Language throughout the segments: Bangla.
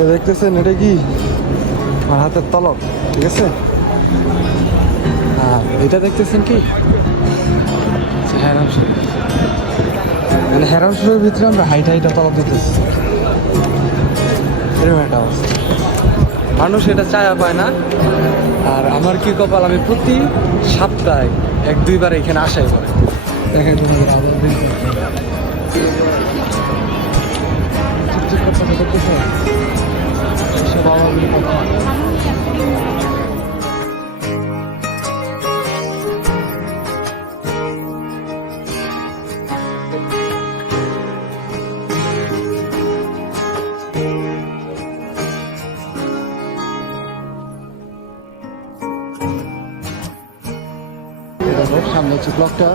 এ দেখতেছেন এটা কি আমার হাতের তলব, ঠিক আছে। আর এটা দেখতেছেন কি হেরাম শরীফ, মানে হেরাম শরীফের ভিতরে আমরা হাইটা তলব দিতেছি, এরকম একটা অবস্থা। মানুষ এটা চায়া পায় না। আর আমার কি কপাল, আমি প্রতি সপ্তাহে 1-2 বার এখানে আসাই পরে। দেখেন তোমাদের আবার দেখতেছে এসব আওয়াজের কথা। সামনে হচ্ছে ক্লকটা,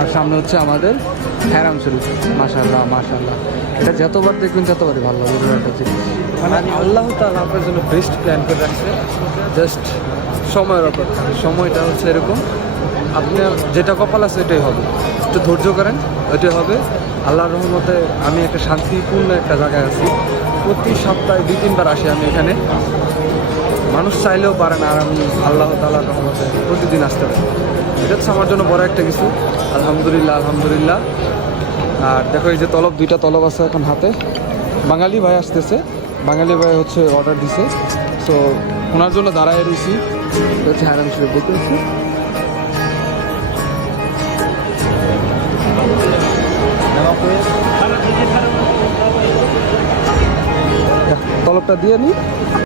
আর সামনে হচ্ছে আমাদের হেরাম শরীফ। মাশাআল্লাহ মাশাআল্লাহ, এটা যতবার দেখবেন ততবারই ভালো লাগবে। একটা জিনিস মানে আল্লাহ তাআলা আপনার জন্য বেস্ট প্ল্যান করে রাখছে, জাস্ট সময়ের অপেক্ষা। সময়টা হচ্ছে এরকম, আপনি যেটা কপাল আছে এটাই হবে, একটু ধৈর্য করেন, ওইটাই হবে। আল্লাহর রহমতে আমি একটা শান্তিপূর্ণ একটা জায়গায় আছি। প্রতি সপ্তাহে 2-3 বার আসি আমি এখানে। মানুষ চাইলেও পারে না, আর আমি আল্লাহ তাআলার রহমতে প্রতিদিন আসতে পারি। এটা হচ্ছে আমার জন্য বড় একটা কিছু। আলহামদুলিল্লাহ আলহামদুলিল্লাহ। আর দেখো এই যে তলব, 2টা তলব আছে এখন হাতে। বাঙালি ভাই আসতেছে, বাঙালি ভাই হচ্ছে অর্ডার দিছে, সো ওনার জন্য দাঁড়ায় রয়েছি। এটা হচ্ছে হেরাম শরীফ, দেখতে পাচ্ছি। তলবটা দিয়ে নি।